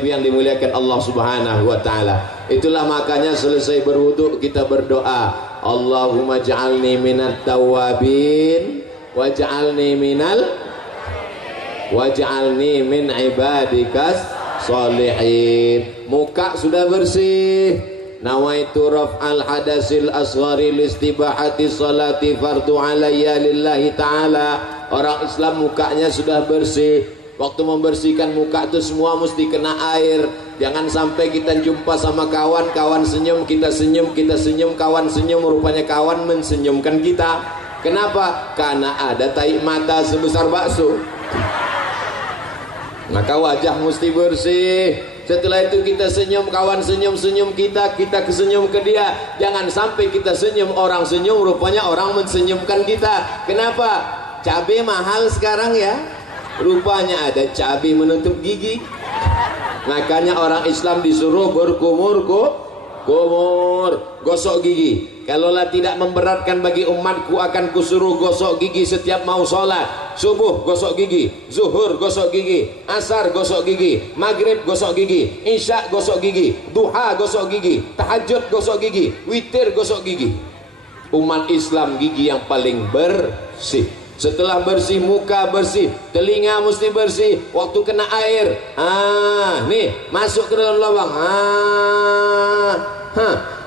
Bapak Ibu yang dimuliakan Allah Subhanahu wa taala. Itulah makanya selesai berwudu kita berdoa, Allahumma ja'alni minat tawabin waj'alni min ibadikas sholihin. Muka sudah bersih, nawaitu raf'al hadasil asghari listibahati salati fardu alayya lillahi ta'ala. Orang Islam mukanya sudah bersih. Waktu membersihkan muka itu semua mesti kena air. Jangan sampai kita jumpa sama kawan, kawan senyum, kita senyum, kawan senyum, rupanya kawan mensenyumkan kita. Kenapa? Karena ada tai mata sebesar bakso. Maka wajah mesti bersih. Setelah itu kita senyum, kawan senyum kita, kita kesenyum ke dia. Jangan sampai kita senyum, orang senyum, rupanya orang mensenyumkan kita. Kenapa? Cabai mahal sekarang ya. Rupanya ada cabai menutup gigi. Makanya orang Islam disuruh berkumur gosok gigi. Kalaulah tidak memberatkan bagi umatku, akan kusuruh gosok gigi setiap mau sholat. Subuh gosok gigi, zuhur gosok gigi, asar gosok gigi, maghrib gosok gigi, isya gosok gigi, duha gosok gigi, tahajud gosok gigi, witir gosok gigi. Umat Islam gigi yang paling bersih. Setelah bersih, muka bersih, telinga mesti bersih. Waktu kena air, nih masuk ke dalam lubang.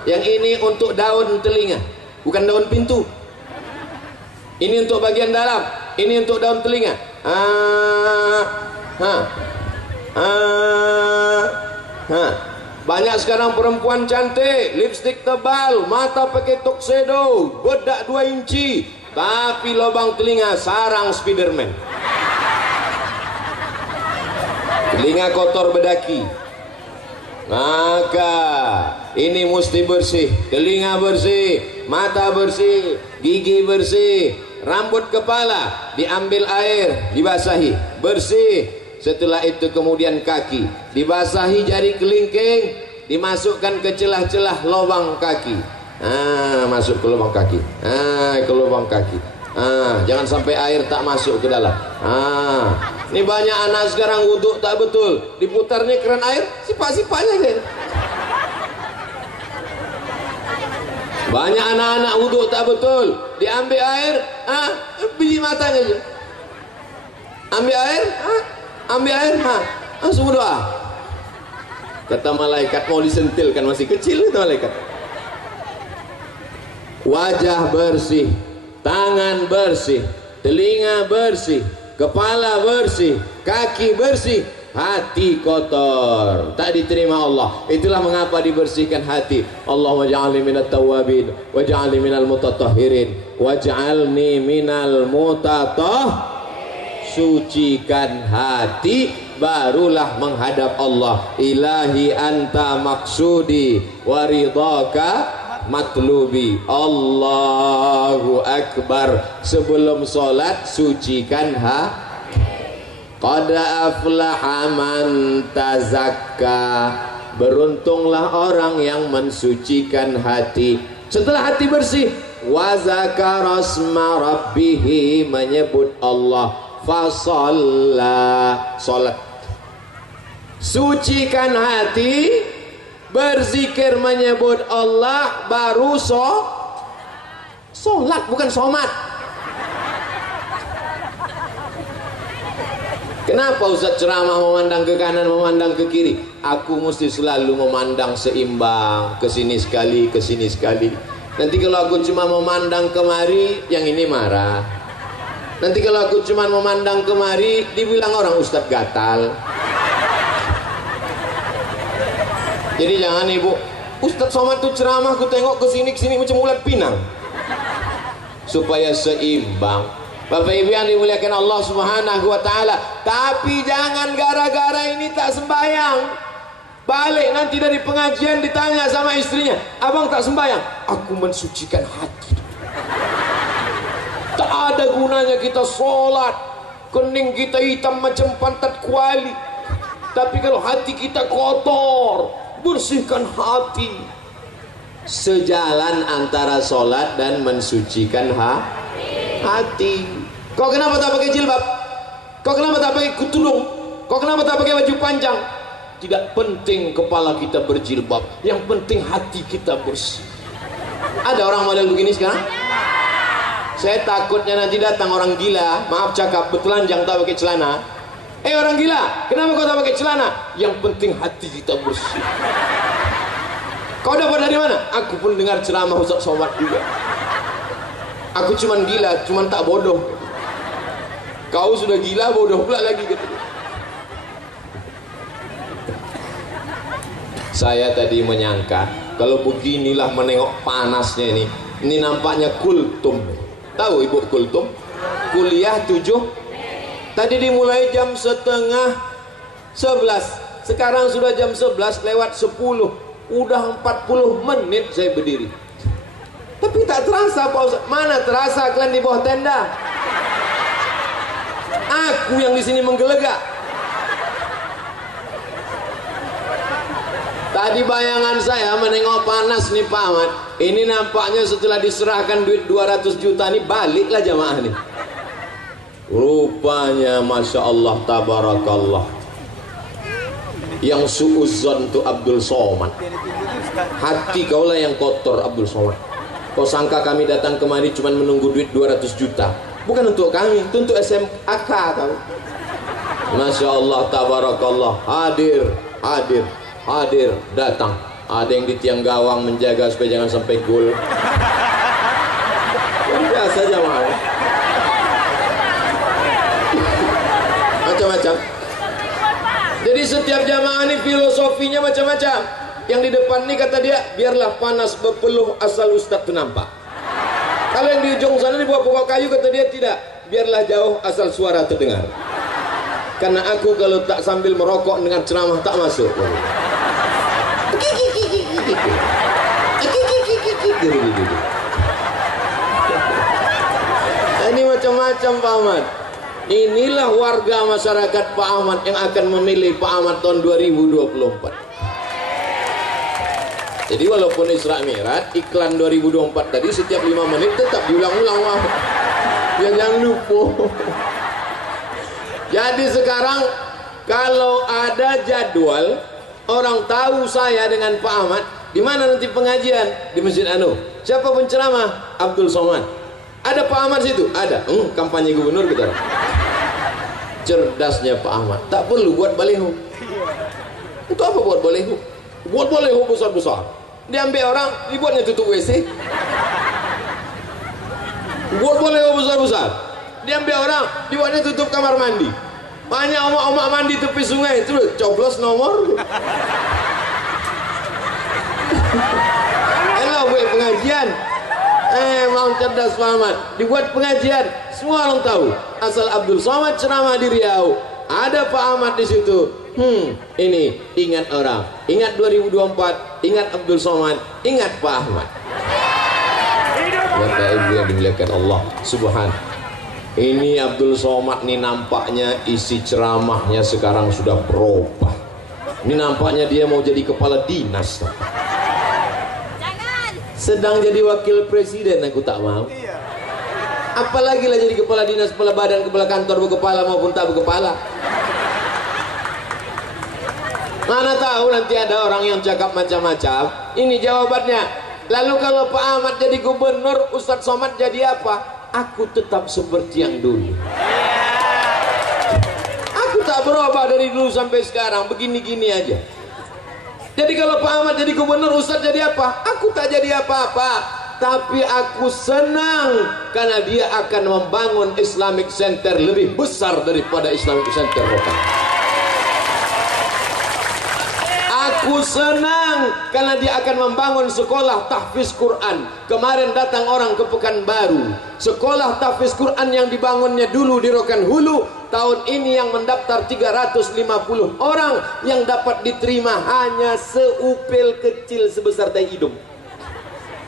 Yang ini untuk daun telinga, bukan daun pintu. Ini untuk bagian dalam, ini untuk daun telinga. Banyak sekarang perempuan cantik, lipstik tebal, mata pakai tuxedo, bedak 2 inci. Tapi lubang telinga sarang Spiderman. Telinga kotor bedaki. Maka ini mesti bersih. Telinga bersih, mata bersih, gigi bersih, rambut kepala diambil air, dibasahi, bersih. Setelah itu kemudian kaki dibasahi, jari kelingking dimasukkan ke celah-celah lubang kaki. Masuk ke lubang kaki, ke lubang kaki. Jangan sampai air tak masuk ke dalam. Ini banyak anak sekarang wudhu tak betul, diputarnya keran air, sipak-sipaknya gitu. Banyak anak-anak wudhu tak betul, diambil air, biji matanya aja. Ambil air, langsung berdoa. Kata malaikat mau disentilkan, masih kecil itu malaikat. Wajah bersih, tangan bersih, telinga bersih, kepala bersih, kaki bersih, hati kotor, tak diterima Allah. Itulah mengapa dibersihkan hati. Allahumma ja'alni minat tawabin waj'alni minal mutatahhirin waj'alni minal sucikan hati, barulah menghadap Allah. Ilahi anta maksudi waridhaka matlubi. Allahu Akbar. Sebelum sholat sucikan qad aflaha man tazakka. Beruntunglah orang yang mensucikan hati. Setelah hati bersih, wa zakara asma rabbih, menyebut Allah, fasalla, sholat. Sucikan hati, berzikir menyebut Allah, baru sholat, bukan somat. Kenapa Ustaz ceramah memandang ke kanan, memandang ke kiri? Aku mesti selalu memandang seimbang, ke sini sekali, ke sini sekali. Nanti kalau aku cuma memandang kemari, yang ini marah. Nanti kalau aku cuma memandang kemari, dibilang orang Ustaz gatal. Jadi jangan ibu, Ustaz Somad tuh ceramah, aku tengok ke sini macam ulat pinang. Supaya seimbang. Bapak Ibu yang dimuliakan Allah Subhanahu wa taala. Tapi jangan gara-gara ini tak sembahyang, balik nanti dari pengajian ditanya sama istrinya, abang tak sembahyang. Aku mensucikan hati. Tak ada gunanya kita sholat, kening kita hitam macam pantat kuali. Tapi kalau hati kita kotor, bersihkan hati. Sejalan antara sholat dan mensucikan hati. Kau kenapa tak pakai jilbab? Kau kenapa tak pakai kutulung? Kau kenapa tak pakai baju panjang? Tidak penting kepala kita berjilbab, yang penting hati kita bersih. Ada orang model begini sekarang? Saya takutnya nanti datang orang gila, maaf cakap, bertelanjang tak pakai celana. Orang gila, kenapa kau tak pakai celana? Yang penting hati kita bersih. Kau dapat dari mana? Aku pun dengar ceramah Ustaz Somad juga. Aku cuman gila, cuman tak bodoh. Kau sudah gila, bodoh pula lagi gitu. Saya tadi menyangka kalau beginilah menengok panasnya ini nampaknya kultum. Tahu ibu kultum? Kuliah 7. Tadi dimulai jam setengah 11. Sekarang sudah jam 11 lewat 10. Udah 40 menit saya berdiri. Tapi tak terasa Pak Ustaz. Mana terasa kalian di bawah tenda? Aku yang di sini menggelegak. Tadi bayangan saya menengok panas nih Pak Ahmad. Ini nampaknya setelah diserahkan duit 200 juta nih baliklah jamaah nih. Rupanya Masya Allah tabarakallah. Yang suuzon tuh Abdul Somad. Hati kaulah yang kotor Abdul Somad. Kau sangka kami datang kemari cuma menunggu duit 200 juta. Bukan untuk kami, itu untuk SMAK tahu. Masya Allah tabarakallah. Hadir datang. Ada yang di tiang gawang menjaga supaya jangan sampai gol. Biasa jamaah. Macam-macam. Jadi setiap jamaah ini filosofinya macam-macam. Yang di depan ini kata dia, biarlah panas berpeluh asal Ustadz itu nampak. Kalau yang di ujung sana di bawah pokok kayu kata dia tidak, biarlah jauh asal suara terdengar. Karena aku kalau tak sambil merokok dengan ceramah tak masuk. Ini macam-macam Pak Ahmad. Inilah warga masyarakat Pak Ahmad yang akan memilih Pak Ahmad tahun 2024. Jadi walaupun Isra Mi'raj iklan 2024 tadi setiap 5 menit tetap diulang-ulang Pak. Jangan lupa. Jadi sekarang kalau ada jadwal orang tahu saya dengan Pak Ahmad, di mana nanti pengajian? Di Masjid Anu. Siapa penceramah? Abdul Somad. Ada Pak Ahmad situ? Ada. Kampanye gubernur kita. Cerdasnya Pak Ahmad. Tak perlu buat baliho. Itu apa buat baliho? Buat baliho besar-besar. Diambil orang, dibuatnya tutup WC. Buat baliho besar-besar. Diambil orang, dibuatnya tutup kamar mandi. Banyak omak-omak mandi tepi sungai itu coblos nomor. Elah buat pengajian. Mau cerdas Muhammad. Dibuat pengajian, semua orang tahu. Asal Abdul Somad ceramah di Riau, ada Pak Ahmad di situ. Ini ingat orang, ingat 2024, ingat Abdul Somad, ingat Pak Ahmad. Bapak Ibu yang dimuliakan Allah Subhanahu. Ini Abdul Somad nih nampaknya isi ceramahnya sekarang sudah berubah. Ini nampaknya dia mau jadi kepala dinas. Jangan. Sedang jadi wakil presiden aku tak mau. Apalagi lah jadi kepala dinas, kepala badan, kepala kantor, berkepala maupun tak berkepala. Mana tahu nanti ada orang yang cakap macam-macam. Ini jawabannya. Lalu kalau Pak Ahmad jadi gubernur, Ustadz Somad jadi apa? Aku tetap seperti yang dulu. Aku tak berubah dari dulu sampai sekarang, begini-gini aja. Jadi kalau Pak Ahmad jadi gubernur, Ustadz jadi apa? Aku tak jadi apa-apa. Tapi aku senang karena dia akan membangun Islamic Center lebih besar daripada Islamic Center lokal. Aku senang karena dia akan membangun sekolah tahfiz Quran. Kemarin datang orang ke Pekanbaru. Sekolah tahfiz Quran yang dibangunnya dulu di Rokan Hulu, tahun ini yang mendaftar 350 orang, yang dapat diterima hanya seupil kecil sebesar tai hidung.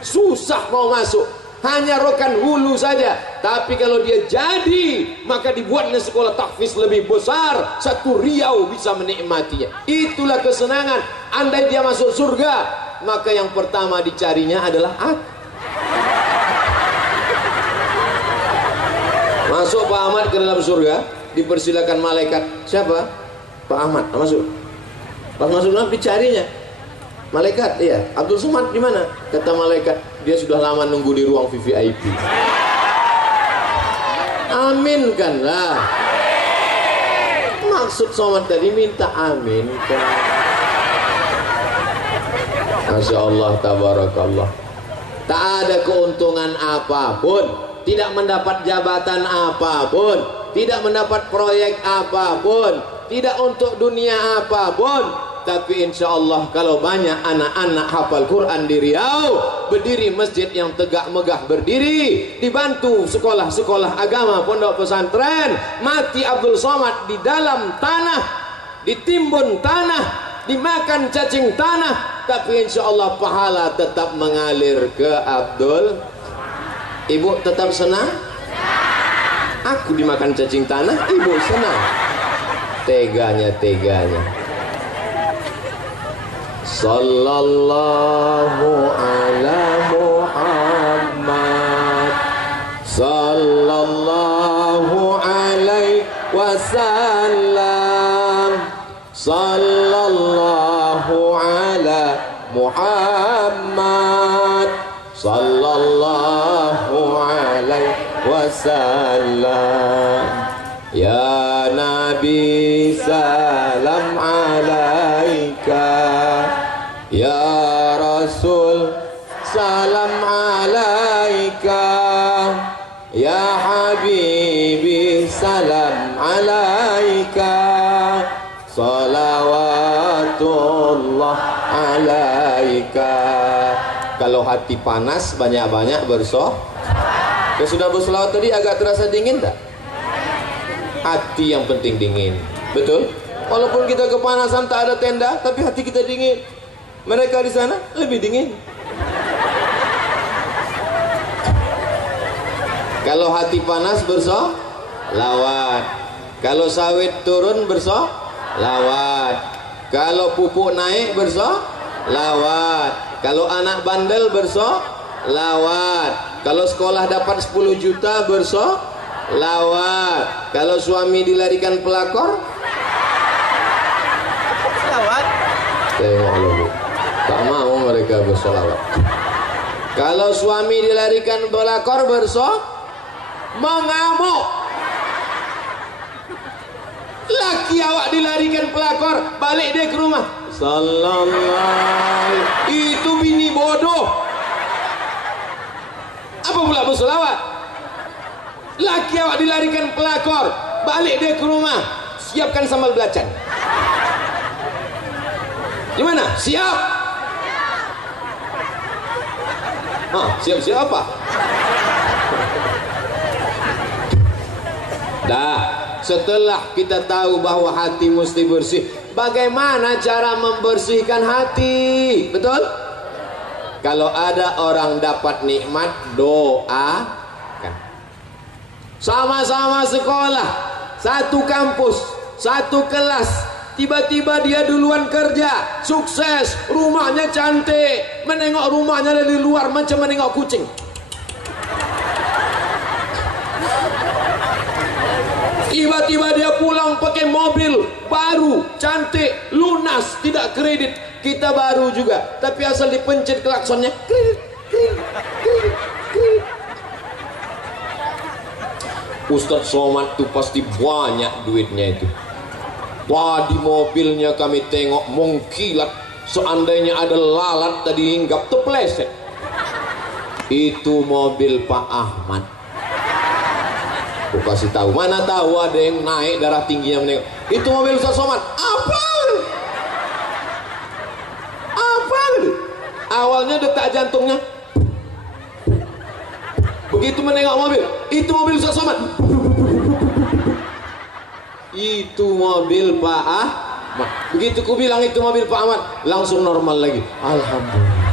Susah mau masuk, hanya Rokan Hulu saja. Tapi kalau dia jadi, maka dibuatnya sekolah tahfiz lebih besar, satu Riau bisa menikmatinya. Itulah kesenangan. Andai dia masuk surga, maka yang pertama dicarinya adalah aku. Masuk Pak Ahmad ke dalam surga, dipersilakan malaikat. Siapa? Pak Ahmad, masuk. Pas masuk dalam dicarinya. Malaikat, iya. Abdul Somad di mana? Kata malaikat, dia sudah lama nunggu di ruang VVIP. Amin kan lah. Maksud Somad tadi minta amin kan. Masya Allah, tabarakallah. Tak ada keuntungan apapun, tidak mendapat jabatan apapun, tidak mendapat proyek apapun, tidak untuk dunia apapun. Tapi insya Allah kalau banyak anak-anak hafal Quran di Riau, berdiri masjid yang tegak megah berdiri, dibantu sekolah-sekolah agama, pondok pesantren, mati Abdul Somad di dalam tanah, ditimbun tanah, dimakan cacing tanah, tapi insya Allah pahala tetap mengalir ke Abdul. Ibu tetap senang? Aku dimakan cacing tanah, ibu senang. Teganya. Sallallahu ala Muhammad, sallallahu alaihi wasallam, sallallahu ala Muhammad, sallallahu alaihi wasallam. Ya Nabi salam alaika, ya Rasul salam alaika, ya Habibi salam alaika, salawatullah alaika. Kalau hati panas banyak-banyak bersoh. Ya sudah bersolawat tadi agak terasa dingin tak? Hati yang penting dingin, betul? Walaupun kita kepanasan tak ada tenda, tapi hati kita dingin. Mereka di sana lebih dingin. Kalau hati panas bersolawat, kalau sawit turun bersolawat, kalau pupuk naik bersolawat, kalau anak bandel bersolawat, kalau sekolah dapat 10 juta bersolawat, kalau suami dilarikan pelakor selawat. Tengok, tak mau mereka bersolawat. Kalau suami dilarikan pelakor mengamuk. Laki awak dilarikan pelakor, balik dia ke rumah. Sallallahu, itu bini bodoh. Apa pula bersolawat? Laki awak dilarikan pelakor, balik dia ke rumah, siapkan sambal belacan. Gimana? Siap? Siap-siap apa? Dah, setelah kita tahu bahwa hati mesti bersih, bagaimana cara membersihkan hati? Betul? Kalau ada orang dapat nikmat, doakan. Sama-sama sekolah, satu kampus, satu kelas, tiba-tiba dia duluan kerja, sukses, rumahnya cantik, menengok rumahnya dari luar macam menengok kucing. Tiba-tiba dia pulang pakai mobil baru, cantik, lunas, tidak kredit. Kita baru juga, tapi asal dipencet klaksonnya, kredit. Ustadz Somad tuh pasti banyak duitnya itu. Wah, di mobilnya kami tengok mengkilat, seandainya ada lalat tadi hinggap terpeleset. Itu mobil Pak Ahmad. Aku kasih tahu, mana tahu ada yang naik darah tingginya menengok. Itu mobil Ustadz Somad. Apa? Awalnya detak jantungnya. Begitu menengok mobil, itu mobil Ustadz Somad. Itu mobil Pak Ahmad. Begitu ku bilang itu mobil Pak Ahmad, langsung normal lagi. Alhamdulillah.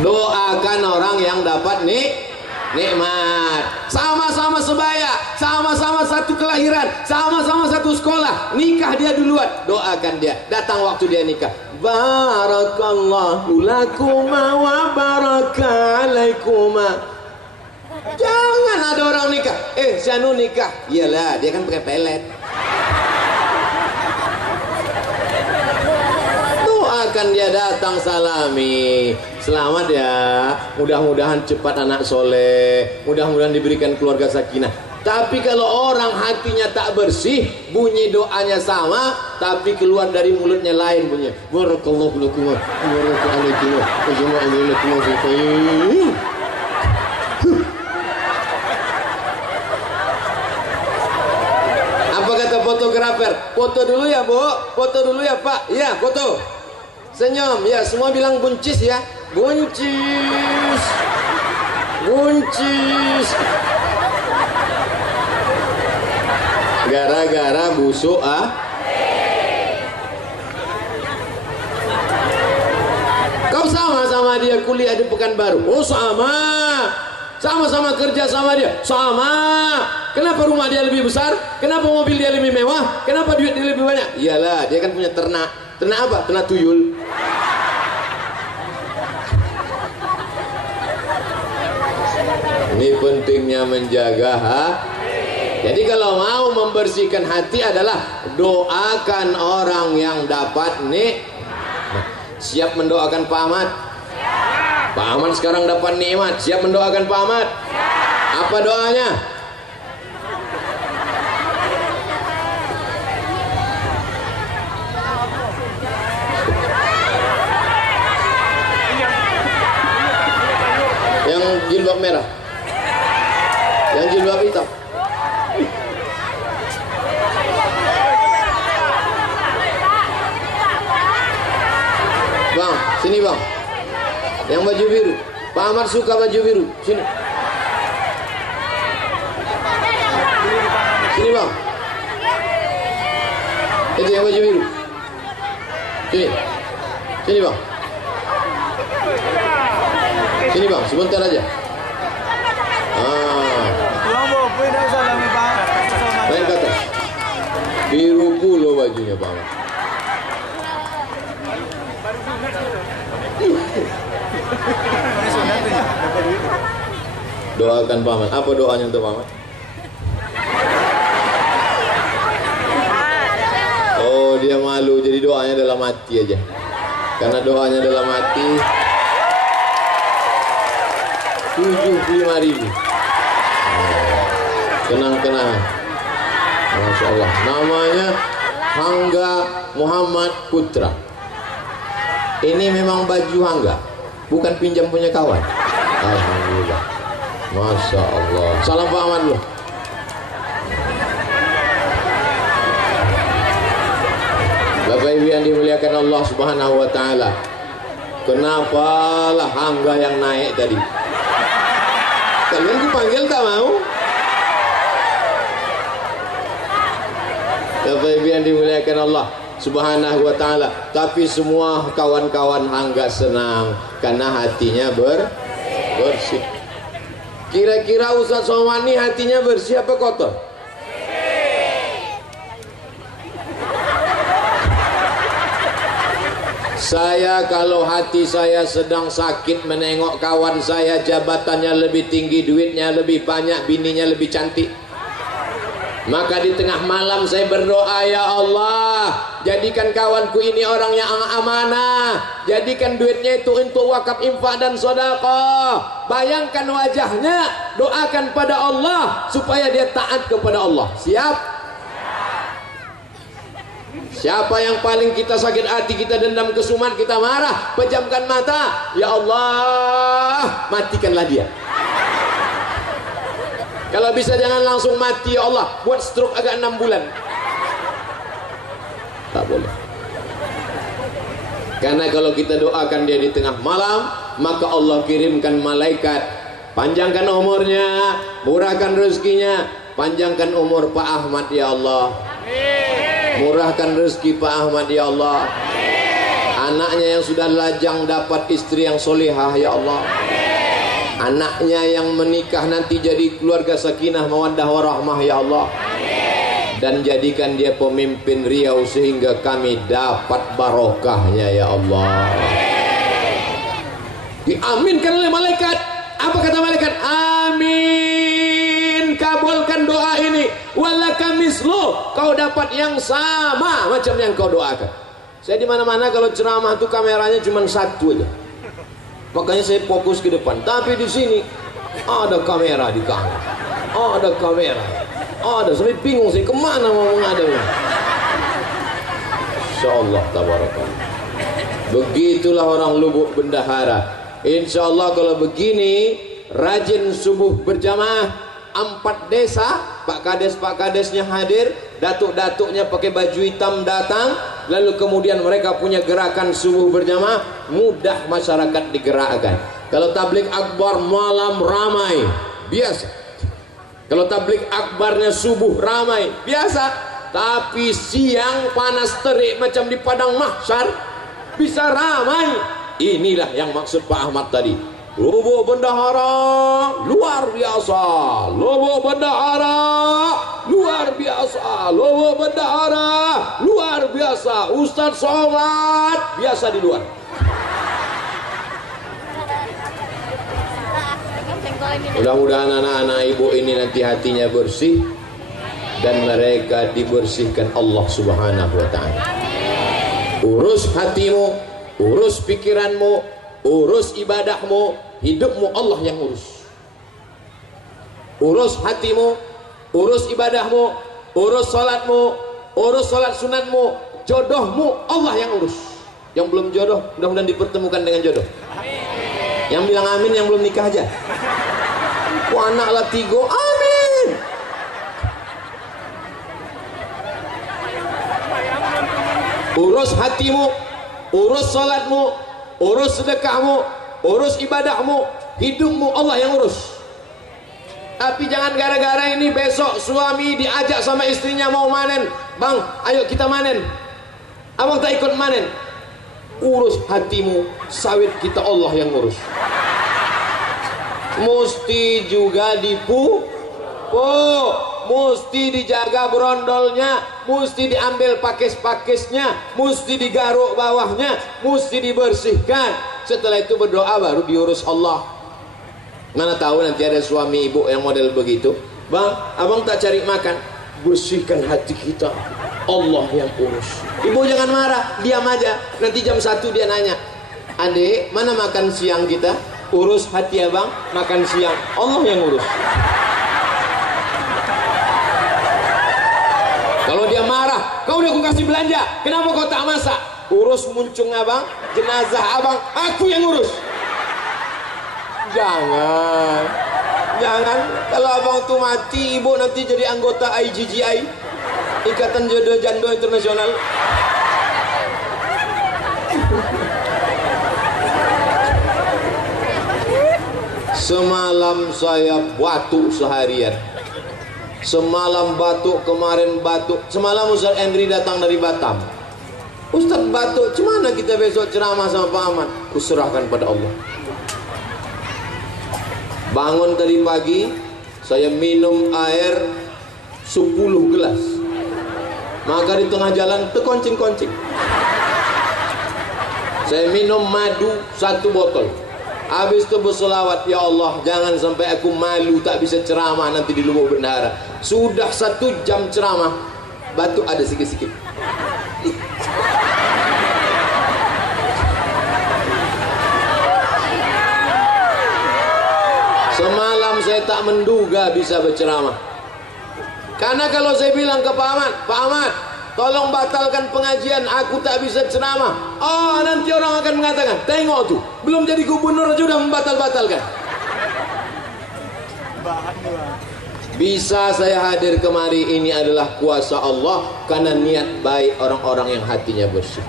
Doakan orang yang dapat nikmat. Sama-sama sebaya, sama-sama satu kelahiran, sama-sama satu sekolah, nikah dia duluan, doakan dia. Datang waktu dia nikah, barakallahu lakuma wa baraka alaikuma. Jangan ada orang nikah, si anu nikah, iyalah dia kan pakai pelet. Doakan dia datang, salami, selamat ya, mudah-mudahan cepat anak soleh, mudah-mudahan diberikan keluarga sakinah. Tapi kalau orang hatinya tak bersih, bunyi doanya sama, tapi keluar dari mulutnya lain bunyi. Barakallahu lakum wa barakallahu alaikum. Apa kata fotografer? Foto dulu ya, Bu. Foto dulu ya, Pak. Iya, foto. Senyum. Ya, semua bilang buncis ya. Buncis. Buncis. Gara-gara busuk Kau sama dia kuliah di Pekanbaru. Oh sama-sama kerja sama dia. Sama. Kenapa rumah dia lebih besar? Kenapa mobil dia lebih mewah? Kenapa duit dia lebih banyak? Iyalah, dia kan punya ternak. Ternak apa? Ternak tuyul. Ini pentingnya menjaga Jadi kalau mau membersihkan hati adalah doakan orang yang dapat siap mendoakan Pak Ahmad. Pak Ahmad sekarang dapat nikmat, siap mendoakan Pak Ahmad. Apa doanya? Yang jilbab merah, yang jilbab hitam. Bang, sini bang. Yang baju biru. Pak Ahmad suka baju biru. Sini. Sini bang. Itu yang baju biru. Sini. Sini bang. Sini bang, sebentar aja. Main ke atas. Biru pula bajunya Pak Ahmad. Doakan Pak Ahmad. Apa doanya untuk Pak Ahmad? Oh, dia malu, jadi doanya dalam hati aja. Karena doanya dalam hati 75.000. Kenang-kenang. Masya Allah. Namanya Hangga Muhammad Putra. Ini memang baju Hangga, bukan pinjam punya kawan. Alhamdulillah. Masya Allah. Salam Pak Ahmad dulu. Bapak Ibu yang dimuliakan Allah Subhanahu wa taala. Kenapalah Hangga yang naik tadi? Kalian dipanggil tak mau? Bapak Ibu yang dimuliakan Allah Subhanahu wa ta'ala. Tapi semua kawan-kawan Hangga senang karena hatinya bersih. Kira-kira Ustaz Somani hatinya bersih apa kotor? Saya kalau hati saya sedang sakit menengok kawan saya jabatannya lebih tinggi, duitnya lebih banyak, bininya lebih cantik, maka di tengah malam saya berdoa, ya Allah, jadikan kawanku ini orang yang amanah, jadikan duitnya itu untuk wakaf, infak dan sedekah. Bayangkan wajahnya, doakan pada Allah supaya dia taat kepada Allah. Siap? Siapa yang paling kita sakit hati, kita dendam, kesumat, kita marah, pejamkan mata, ya Allah, matikanlah dia. Kalau bisa jangan langsung mati, ya Allah, buat stroke agak 6 bulan. Tak boleh. Karena kalau kita doakan dia di tengah malam, maka Allah kirimkan malaikat, panjangkan umurnya, murahkan rezekinya, panjangkan umur Pak Ahmad ya Allah. Murahkan rezeki Pak Ahmad ya Allah. Anaknya yang sudah lajang dapat istri yang solehah ya Allah. Anaknya yang menikah nanti jadi keluarga sakinah mawaddah warahmah ya Allah. Dan jadikan dia pemimpin Riau sehingga kami dapat barokahnya ya Allah. Diaminkan oleh malaikat. Apa kata malaikat? Amin, kabulkan doa ini. Walaka mislu, kau dapat yang sama macam yang kau doakan. Saya di mana-mana kalau ceramah tuh kameranya cuma satu aja. Makanya saya fokus ke depan. Tapi di sini ada kamera di kanan, ada kamera, ada. Saya bingung sih kemana mau menghadapnya. Insyaallah tabarakallah. Begitulah orang Lubuk Bendahara. Insyaallah kalau begini rajin subuh berjamaah. 4 desa, Pak Kades-Pak Kadesnya hadir, datuk-datuknya pakai baju hitam datang, lalu kemudian mereka punya gerakan subuh berjamaah, mudah masyarakat digerakkan. Kalau tablik akbar malam ramai, biasa. Kalau tablik akbarnya subuh ramai, biasa. Tapi siang panas terik macam di padang mahsyar, bisa ramai. Inilah yang maksud Pak Ahmad tadi. Lubuk Bendahara luar biasa, Lubuk Bendahara luar biasa, Lubuk Bendahara luar biasa. Ustadz Somad biasa di luar. Mudah-mudahan anak-anak ibu ini nanti hatinya bersih dan mereka dibersihkan Allah Subhanahu wa ta'ala. Urus hatimu, urus pikiranmu, urus ibadahmu, hidupmu Allah yang urus. Urus hatimu, urus ibadahmu, urus salatmu, urus salat sunatmu, jodohmu Allah yang urus. Yang belum jodoh mudah-mudahan dipertemukan dengan jodoh. Yang bilang amin yang belum nikah aja. Anak lah 3, amin. Urus hatimu, urus salatmu, urus sedekahmu, urus ibadahmu, hidupmu Allah yang urus. Tapi jangan gara-gara ini besok suami diajak sama istrinya mau manen, bang ayo kita manen, abang tak ikut manen. Urus hatimu, sawit kita Allah yang urus. Mesti juga dipupuk, mesti dijaga brondolnya, mesti diambil pakis-pakisnya, mesti digaruk bawahnya, mesti dibersihkan. Setelah itu berdoa baru diurus Allah. Mana tahu nanti ada suami ibu yang model begitu. Bang, abang tak cari makan, bersihkan hati kita, Allah yang urus. Ibu jangan marah, diam aja. Nanti jam 1 dia nanya, adik mana makan siang kita? Urus hati abang, makan siang Allah yang urus. Kalau dia marah, kau udah aku kasih belanja, kenapa kau tak masak? Urus muncung abang, jenazah abang, aku yang urus. Jangan, kalau abang tuh mati, ibu nanti jadi anggota IJGI, Ikatan Jodoh Janda Internasional. Semalam saya batuk seharian. Semalam batuk, kemarin batuk. Semalam Ustaz Henry datang dari Batam. Ustaz batuk, gimana kita besok ceramah sama Pak Ahmad? Kuserahkan pada Allah. Bangun tadi pagi, saya minum air 10 gelas. Maka di tengah jalan terkoncing-koncing. Saya minum madu 1 botol. Habis itu berselawat, ya Allah jangan sampai aku malu tak bisa ceramah nanti di Lubuk Bendahara. Sudah 1 jam ceramah, batuk ada sikit-sikit. Semalam saya tak menduga bisa berceramah. Karena kalau saya bilang ke Pak Ahmad, tolong batalkan pengajian, aku tak bisa ceramah. Oh, nanti orang akan mengatakan, tengok tuh, belum jadi gubernur aja udah membatal-batalkan. Bisa saya hadir kemari ini adalah kuasa Allah karena niat baik orang-orang yang hatinya bersih.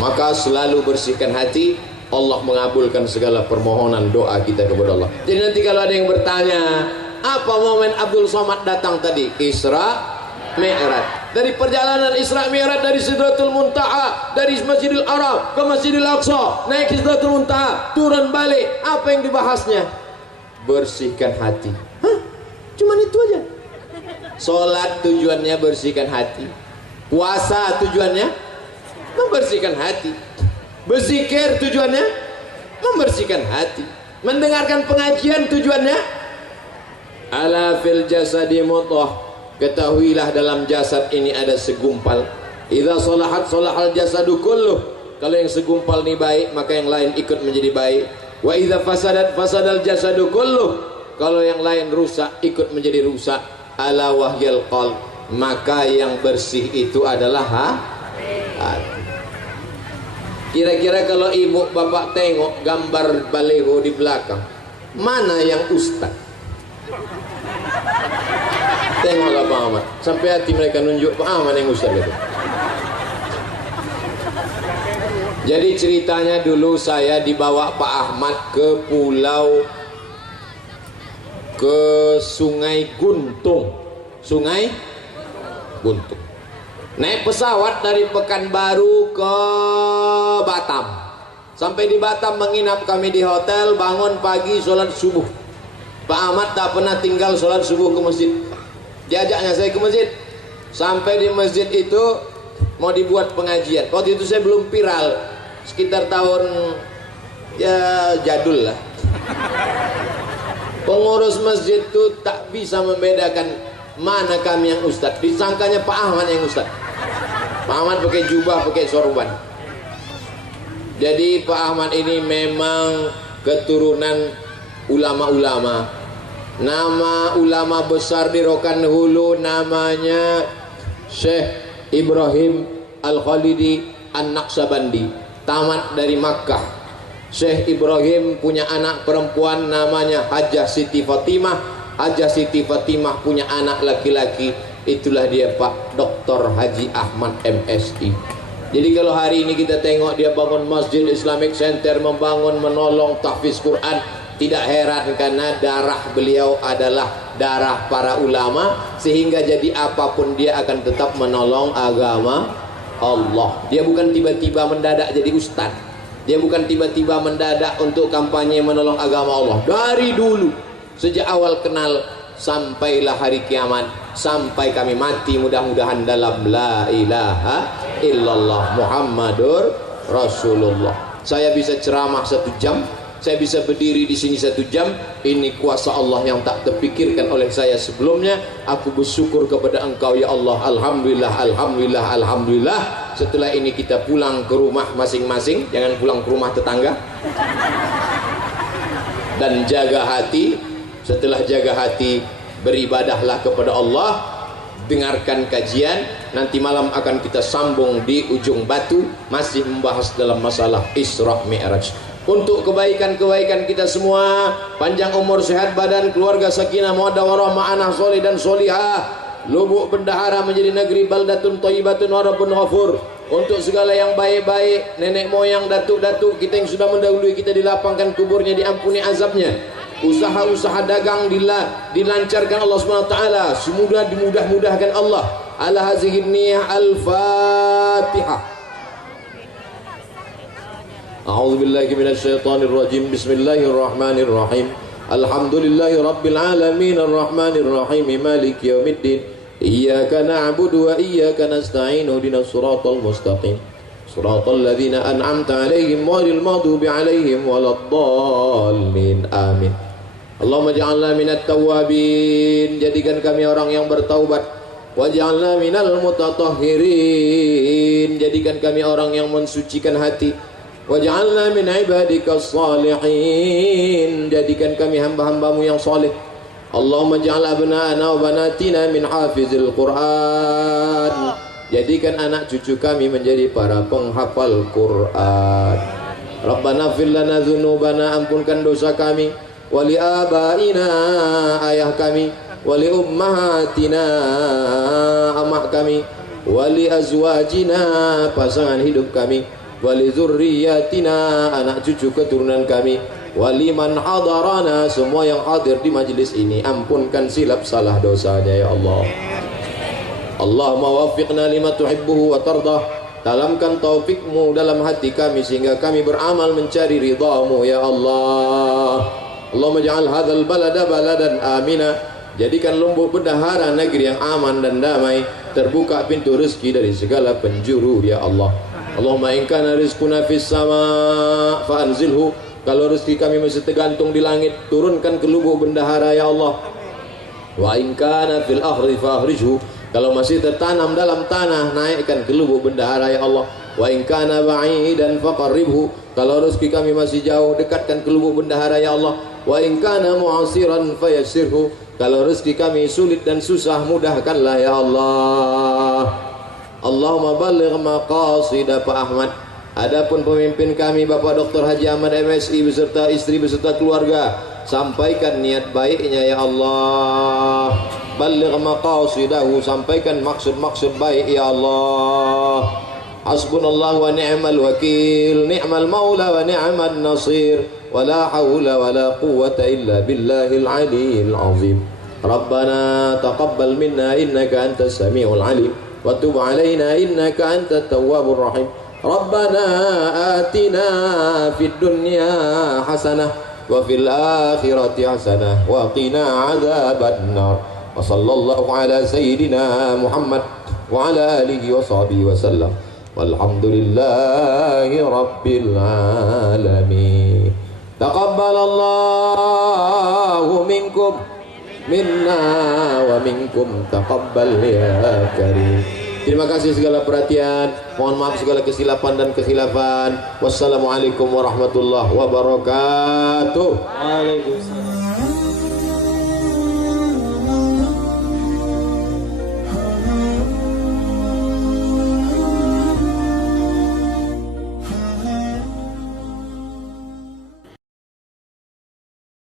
Maka selalu bersihkan hati, Allah mengabulkan segala permohonan doa kita kepada Allah. Jadi nanti kalau ada yang bertanya, apa momen Abdul Somad datang tadi? Isra Mi'raj. Dari perjalanan Isra Mi'raj dari Sidratul Muntaha, dari Masjidil Haram ke Masjidil Aqsa, naik Sidratul Muntaha, turun balik. Apa yang dibahasnya? Bersihkan hati. Hah? Cuman itu aja. Salat tujuannya bersihkan hati. Puasa tujuannya membersihkan hati. Berzikir tujuannya membersihkan hati. Mendengarkan pengajian tujuannya ala fil jasadi mudghah, ketahuilah dalam jasad ini ada segumpal. Idza salahat salahal jasadu kulluh, kalau yang segumpal ini baik maka yang lain ikut menjadi baik. Wa idza fasadat fasadal jasadu kulluh, kalau yang lain rusak ikut menjadi rusak. Ala wahyal qalb, maka yang bersih itu adalah hati. Kira-kira kalau ibu bapak tengok gambar baleho di belakang, mana yang ustaz? Tengoklah Pak Ahmad, sampai hati mereka nunjuk Pak Ahmad yang ustaz gitu. Jadi ceritanya dulu saya dibawa Pak Ahmad ke Sungai Guntung. Sungai Guntung. Naik pesawat dari Pekanbaru ke Batam. Sampai di Batam menginap kami di hotel, bangun pagi sholat subuh. Pak Ahmad tak pernah tinggal sholat subuh ke masjid. Diajaknya saya ke masjid. Sampai di masjid itu mau dibuat pengajian. Waktu itu saya belum viral, sekitar tahun ya jadul lah. Pengurus masjid itu tak bisa membedakan mana kami yang ustaz. Disangkanya Pak Ahmad yang ustaz. Pak Ahmad pakai jubah, pakai sorban. Jadi Pak Ahmad ini memang keturunan ulama-ulama. Nama ulama besar di Rokan Hulu namanya Syekh Ibrahim Al-Khalidi An-Naqsabandi, tamat dari Makkah. Syekh Ibrahim punya anak perempuan namanya Hajjah Siti Fatimah. Hajjah Siti Fatimah punya anak laki-laki, itulah dia Pak Dr. Haji Ahmad MSI. Jadi kalau hari ini kita tengok dia bangun Masjid Islamic Center, membangun, menolong tahfiz Quran, tidak heran karena darah beliau adalah darah para ulama, sehingga jadi apapun dia akan tetap menolong agama Allah. Dia bukan tiba-tiba mendadak jadi ustaz. Dia bukan tiba-tiba mendadak untuk kampanye menolong agama Allah. Dari dulu, sejak awal kenal sampailah hari kiamat, sampai kami mati mudah-mudahan dalam la ilaha illallah Muhammadur Rasulullah. Saya bisa ceramah 1 jam, saya bisa berdiri di sini 1 jam. Ini kuasa Allah yang tak terpikirkan oleh saya sebelumnya. Aku bersyukur kepada Engkau ya Allah. Alhamdulillah, alhamdulillah, alhamdulillah. Setelah ini kita pulang ke rumah masing-masing, jangan pulang ke rumah tetangga. Dan jaga hati. Setelah jaga hati, beribadahlah kepada Allah, dengarkan kajian. Nanti malam akan kita sambung di ujung batu, masih membahas dalam masalah Isra Mi'raj. Untuk kebaikan-kebaikan kita semua, panjang umur, sehat badan, keluarga sakinah, mawaddah warahmah, anak soleh dan solihah, Lubuk Bendahara menjadi negeri baldatun thayyibatun wa rabbun ghafur. Untuk segala yang baik-baik, nenek moyang, datuk-datuk kita yang sudah mendahului kita, dilapangkan kuburnya, diampuni azabnya. Usaha-usaha dagang dilancarkan Allah SWT, semudah dimudah-mudahkan Allah. Ala hazihi niyah al-Fatihah. A'udzu billahi minasyaitonir rajim. Bismillahirrahmanirrahim. Alhamdulillahi rabbil alamin arrahmanir rahim maliki yaumiddin. Iyyaka na'budu wa iyyaka nasta'in. Ihdinas siratal mustaqim. Siratal ladzina an'amta 'alaihim ghairil maghdubi 'alaihim waladdallin. Amin. Allahumma ja'alna minat tawwabin, jadikan kami orang yang bertaubat. Waj'alna minal mutatahhirin, jadikan kami orang yang mensucikan hati. Waj'alna min ibadikas salihin, jadikan kami hamba-hambamu yang saleh. Allahumma ja'al abna'ana wa banatina min hafizil Qur'an, jadikan anak cucu kami menjadi para penghafal Quran. Rabbana fir lana dzunubana, ampunkan dosa kami, wali abaina, ayah kami, wali ummahatina, amak kami, wali azwajina, pasangan hidup kami, wali zurriyatina, anak cucu keturunan kami, wali man hadarana, semua yang hadir di majlis ini, ampunkan silap salah dosanya ya Allah. Allahumma waffiqna lima tuhibbuhu wa tardah, tanamkan taufikmu dalam hati kami sehingga kami beramal mencari ridhamu ya Allah. Allahumma ja'al hadzal balada baladan amina, jadikan Lumbuk Bendahara negeri yang aman dan damai, terbuka pintu rezeki dari segala penjuru ya Allah. Allahumma in kana rizquna fis sama' fa anzilhu Kalau rezeki kami masih tergantung di langit, turunkan ke lubuk bendahara ya Allah. Wa in kana fil ardi fahrijhu, kalau masih tertanam dalam tanah, naikkan ke lubuk bendahara ya Allah. Wa in kana ba'idan faqarribhu, kalau rezeki kami masih jauh, dekatkan ke lubuk bendahara ya Allah. Wa in kana mu'asiran fayassirhu, kalau rezeki kami sulit dan susah, mudahkanlah ya Allah. Allahumma balligh maqasida Pak Ahmad. Adapun pemimpin kami Bapak Dr. Haji Ahmad MSI beserta istri beserta keluarga, sampaikan niat baiknya ya Allah. Balligh maqasidahu, sampaikan maksud-maksud baik ya Allah. Hasbunallah wa ni'mal wakil, ni'mal maula wa ni'mal nasir, wa la hawla wa la quwwata illa billahil aliyyil azim. Rabbana taqabbal minna innaka antas samiul alim, wa tub alaina innaka antat tawwabur rahim. Rabbana atina fid dunya hasanah wa fil akhirati hasanah wa qina adzabannar. Wa sallallahu ala sayyidina Muhammad wa ala alihi wa sahbihi wa sallam. Walhamdulillahi rabbil alamin. Taqabbalallahu minkum minna wa minkum taqabbal ya karim. Terima kasih segala perhatian. Mohon maaf segala kesilapan dan kekhilafan. Wassalamualaikum warahmatullahi wabarakatuh. Waalaikumsalam.